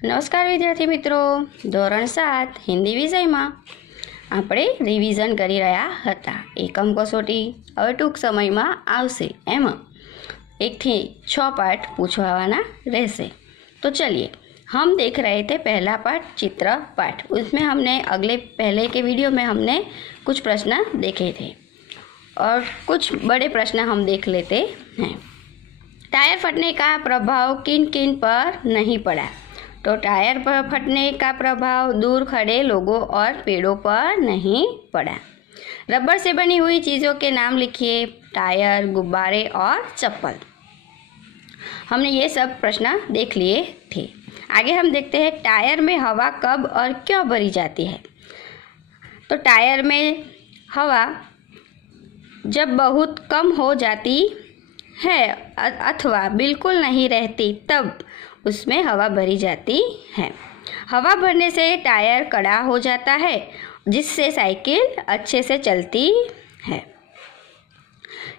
નમસ્કાર વિદ્યાર્થી મિત્રો, ધોરણ 7 હિન્દી વિષયમાં આપણે રિવિઝન કરી રહ્યા હતા। એકમ કસોટી હવે ટૂંક સમયમાં આવશે, એમાં 1 થી 6 पाठ पूछवाना रहसे। तो चलिए हम देख रहे थे पहला पाठ चित्र पाठ। उसमें हमने पहले के वीडियो में हमने कुछ प्रश्न देखे थे और कुछ बड़े प्रश्न हम देख लेते हैं। टायर फटने का प्रभाव किन किन पर नहीं पड़ा? तो टायर पर फटने का प्रभाव दूर खड़े लोगों और पेड़ों पर नहीं पड़ा। रबर से बनी हुई चीज़ों के नाम लिखिए। टायर, गुब्बारे और चप्पल। हमने ये सब प्रश्न देख लिए थे। आगे हम देखते हैं टायर में हवा कब और क्यों भरी जाती है। तो टायर में हवा जब बहुत कम हो जाती है अथवा बिल्कुल नहीं रहती तब उसमें हवा भरी जाती है। हवा भरने से टायर कड़ा हो जाता है, जिससे साइकिल अच्छे से चलती है।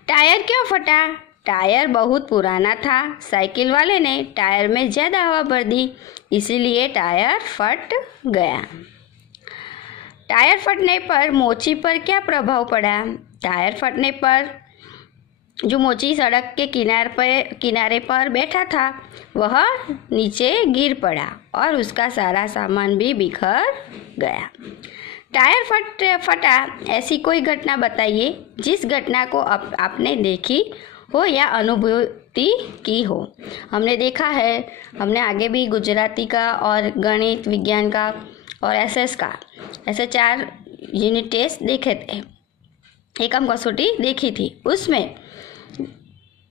टायर क्यों फटा? टायर बहुत पुराना था। साइकिल वाले ने टायर में ज़्यादा हवा भर दी, इसीलिए टायर फट गया। टायर फटने पर मोची पर क्या प्रभाव पड़ा? टायर फटने पर जो मोची सड़क के किनारे पर बैठा था वह नीचे गिर पड़ा और उसका सारा सामान भी बिखर गया। टायर फटा ऐसी कोई घटना बताइए जिस घटना को आपने देखी हो या अनुभूति की हो। हमने देखा है, हमने आगे भी गुजराती का और गणित विज्ञान का और एसएस का ऐसे 4 यूनिट टेस्ट देखे थे, एकम कसौटी देखी थी। उसमें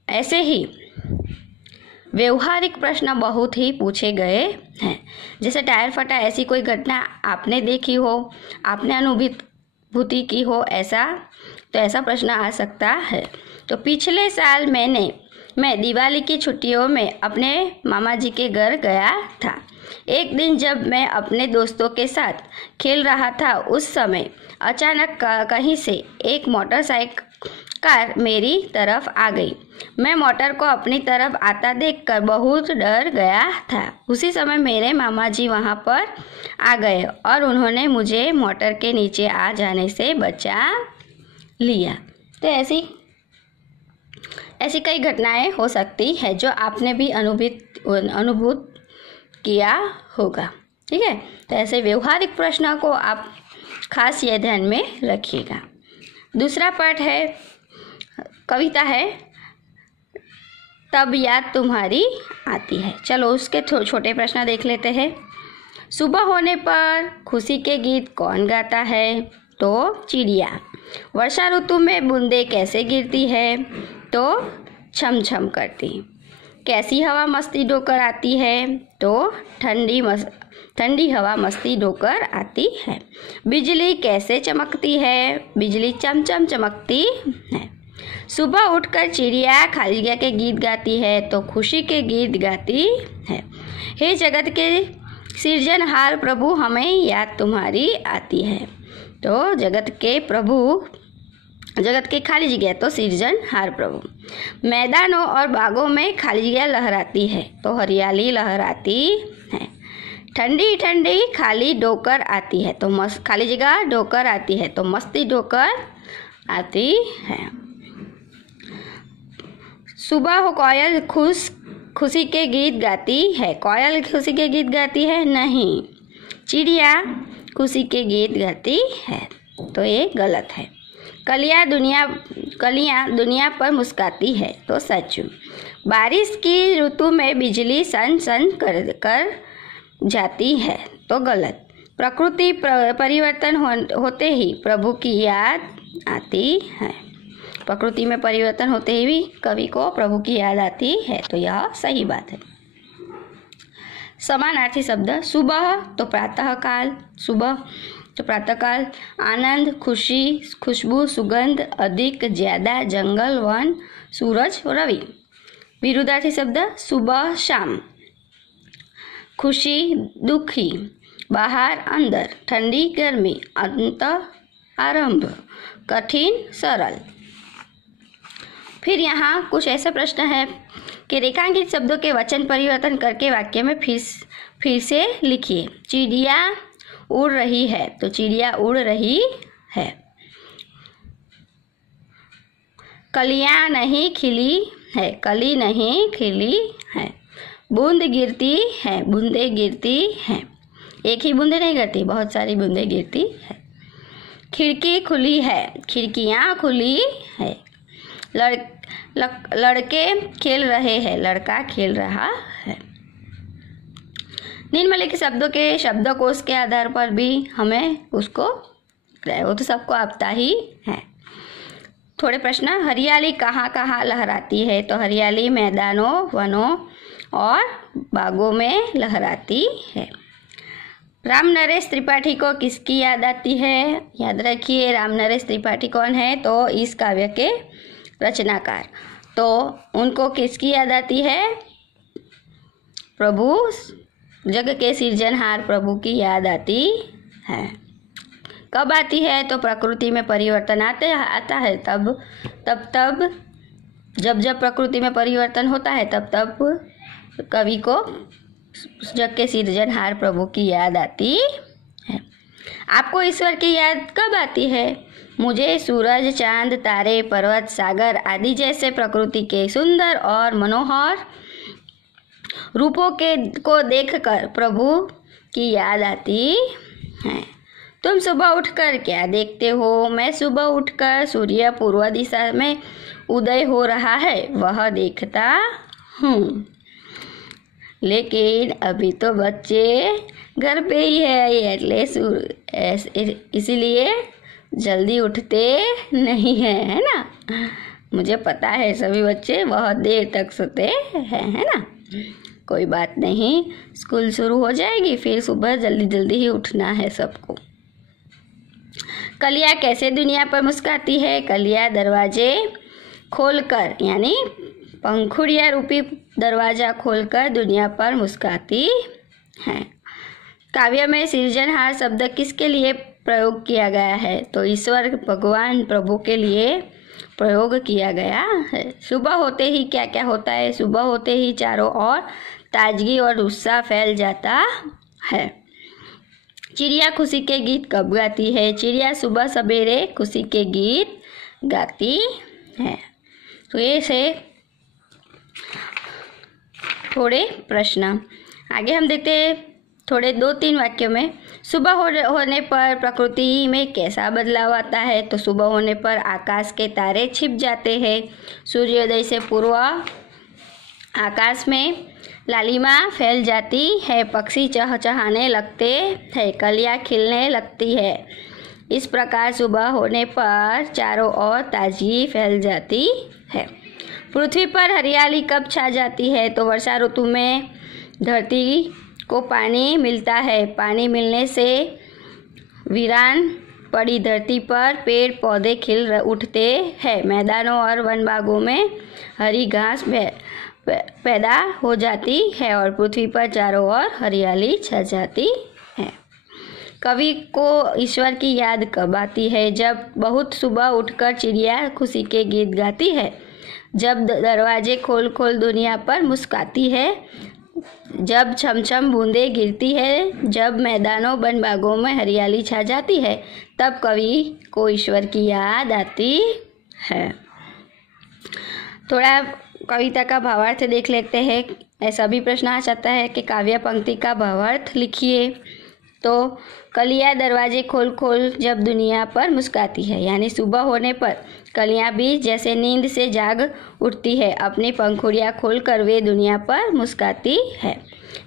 ऐसे ही व्यवहारिक प्रश्न बहुत ही पूछे गए हैं। जैसे टायर फटा ऐसी कोई घटना आपने देखी हो, आपने अनुभूति की हो, ऐसा प्रश्न आ सकता है। तो पिछले साल मैं दिवाली की छुट्टियों में अपने मामा जी के घर गया था। एक दिन जब मैं अपने दोस्तों के साथ खेल रहा था, उस समय अचानक कहीं से एक मोटरसाइकिल कार मेरी तरफ आ गई। मैं मोटर को अपनी तरफ आता देखकर बहुत डर गया था। उसी समय मेरे मामा जी वहाँ पर आ गए और उन्होंने मुझे मोटर के नीचे आ जाने से बचा लिया। तो ऐसी कई घटनाएं हो सकती है जो आपने भी अनुभूत किया होगा। ठीक है, तो ऐसे व्यवहारिक प्रश्नों को आप खास ये ध्यान में रखिएगा। दूसरा पाठ है, कविता है तब याद तुम्हारी आती है। चलो उसके छोटे प्रश्न देख लेते हैं। सुबह होने पर खुशी के गीत कौन गाता है? तो चिड़िया। वर्षा ऋतु में बूंदें कैसे गिरती है? तो छम छम करती। कैसी हवा मस्ती ढोकर आती है? तो ठंडी हवा मस्ती ढोकर आती है। बिजली कैसे चमकती है? बिजली चमचम चमकती है। सुबह उठकर चिड़िया खाली जगह के गीत गाती है, तो खुशी के गीत गाती है। हे जगत के सृजनहार प्रभु, हमें याद तुम्हारी आती है। तो जगत के खाली जगह तो सृजनहार प्रभु। मैदानों और बागों में खाली जगह लहराती है, तो हरियाली लहराती है। ठंडी ठंडी खाली ढोकर आती है, तो खाली जगह ढोकर आती है, तो मस्ती ढोकर आती है। सुबह हो कोयल खुशी के गीत गाती है। कोयल खुशी के गीत गाती है? नहीं, चिड़िया खुशी के गीत गाती है, तो ये गलत है। कलियाँ दुनिया पर मुस्काती है, तो सच। बारिश की ऋतु में बिजली सन सन कर जाती है, तो गलत। प्रकृति परिवर्तन होते ही प्रभु की याद आती है। प्रकृति में परिवर्तन होते ही भी कवि को प्रभु की याद आती है, तो यह सही बात है। समानार्थी शब्द सुबह तो प्रातःकाल, सुबह तो प्रातःकाल। आनंद, खुशी, खुशबू, सुगंध, अधिक, ज्यादा, जंगल, वन, सूरज, रवि। विरुद्धार्थी शब्द सुबह शाम। खुशी, दुखी, बाहर अंदर, ठंडी गर्मी, अंत आरंभ, कठिन सरल। फिर यहाँ कुछ ऐसे प्रश्न है कि रेखांकित शब्दों के वचन परिवर्तन करके वाक्य में फिर से लिखिए। चिड़िया उड़ रही है, तो चिड़िया उड़ रही है। कलियां नहीं खिली है, कली नहीं खिली है। बूंद गिरती है, बूंदें गिरती हैं। एक ही बूंदे नहीं गिरती, बहुत सारी बूंदें गिरती है। खिड़की खुली है, खिड़कियां खुली है। लड़के खेल रहे हैं, लड़का खेल रहा है। निम्नलिखित शब्दों के शब्दकोश के आधार पर भी हमें उसको, वो तो सबको आता ही है। थोड़े प्रश्न। हरियाली कहाँ कहाँ लहराती है, तो हरियाली मैदानों, वनों और बागों में लहराती है। राम नरेश त्रिपाठी को किसकी याद आती है? याद रखिए, राम नरेश त्रिपाठी कौन है? तो इस काव्य के रचनाकार। तो उनको किसकी याद आती है? प्रभु, जग के सृजनहार प्रभु की याद आती है। कब आती है? तो प्रकृति में परिवर्तन आता है तब जब प्रकृति में परिवर्तन होता है तब कवि को जग के सृजनहार प्रभु की याद आती है। आपको ईश्वर की याद कब आती है? मुझे सूरज, चांद, तारे, पर्वत, सागर आदि जैसे प्रकृति के सुंदर और मनोहर रूपों को देखकर प्रभु की याद आती है। तुम सुबह उठकर क्या देखते हो? मैं सुबह उठकर सूर्य पूर्व दिशा में उदय हो रहा है वह देखता हूँ। लेकिन अभी तो बच्चे घर पे ही है, इसीलिए जल्दी उठते नहीं हैं, है ना। मुझे पता है सभी बच्चे बहुत देर तक सोते हैं, है ना। कोई बात नहीं, स्कूल शुरू हो जाएगी, फिर सुबह जल्दी जल्दी ही उठना है सबको। कलियां कैसे दुनिया पर मुस्कुराती है? कलियां दरवाजे खोलकर, यानी पंखुड़िया रूपी दरवाजा खोलकर दुनिया पर मुस्कुराती है। काव्य में सृजनहार शब्द किसके लिए प्रयोग किया गया है? तो ईश्वर भगवान प्रभु के लिए प्रयोग किया गया है। सुबह होते ही क्या क्या होता है? सुबह होते ही चारों ओर ताजगी और उत्साह फैल जाता है। चिड़िया खुशी के गीत कब गाती है? चिड़िया सुबह सवेरे खुशी के गीत गाती है। तो ये से थोड़े प्रश्न। आगे हम देखते हैं थोड़े 2-3 वाक्यों में। सुबह होने पर प्रकृति में कैसा बदलाव आता है? तो सुबह होने पर आकाश के तारे छिप जाते हैं। सूर्योदय से पूर्व आकाश में लालिमा फैल जाती है। पक्षी चहचहाने लगते हैं, कलियां खिलने लगती है। इस प्रकार सुबह होने पर चारों ओर ताजगी फैल जाती है। पृथ्वी पर हरियाली कब छा जाती है? तो वर्षा ऋतु में धरती को पानी मिलता है। पानी मिलने से वीरान पड़ी धरती पर पेड़ पौधे खिल उठते हैं। मैदानों और वन बागों में हरी घास पैदा हो जाती है और पृथ्वी पर चारों ओर हरियाली छा जाती है। कवि को ईश्वर की याद कब आती है? जब बहुत सुबह उठकर चिड़िया खुशी के गीत गाती है, जब दरवाजे खोल खोल दुनिया पर मुस्कुराती है, जब छमछम बूंदें गिरती है, जब मैदानों वन बागों में हरियाली छा जाती है, तब कवि को ईश्वर की याद आती है। थोड़ा कविता का भावार्थ देख लेते हैं। ऐसा भी प्रश्न आ सकता है कि काव्य पंक्ति का भावार्थ लिखिए। तो कलियां दरवाजे खोल खोल जब दुनिया पर मुस्कुराती है, यानी सुबह होने पर कलियां भी जैसे नींद से जाग उठती है, अपनी पंखुड़ियां खोलकर वे दुनिया पर मुस्कुराती है।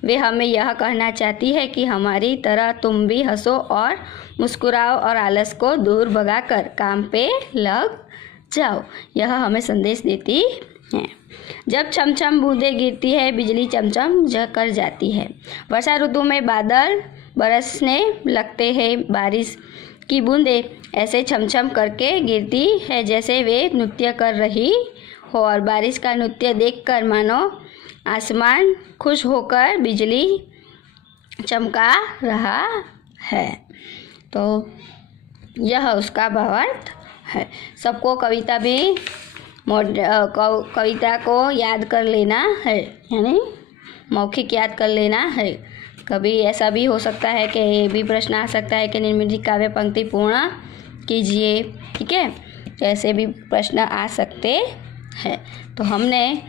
वे हमें यह कहना चाहती है कि हमारी तरह तुम भी हंसो और मुस्कुराओ और आलस को दूर भगाकर काम पे लग जाओ। यह हमें संदेश देती है। जब छमछम बूंदें गिरती है, बिजली चमचम कर जाती है। वर्षा ऋतु में बादल बरसने लगते हैं। बारिश की बूंदें ऐसे छमछम करके गिरती है जैसे वे नृत्य कर रही हो, और बारिश का नृत्य देखकर मानो आसमान खुश होकर बिजली चमका रहा है। तो यह उसका भावार्थ है। सबको कविता भी कविता को याद कर लेना है, यानी मौखिक याद कर लेना है। कभी ऐसा भी हो सकता है कि ये भी प्रश्न आ सकता है कि निर्मित काव्य पंक्ति पूर्ण कीजिए, ठीक है। ऐसे भी प्रश्न आ सकते हैं। तो हमने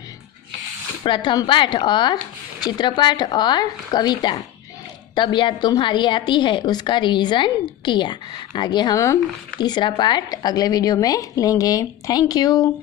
प्रथम पाठ और चित्रपाठ और कविता तब याद तुम्हारी आती है उसका रिवीजन किया। आगे हम तीसरा पार्ट अगले वीडियो में लेंगे। Thank you.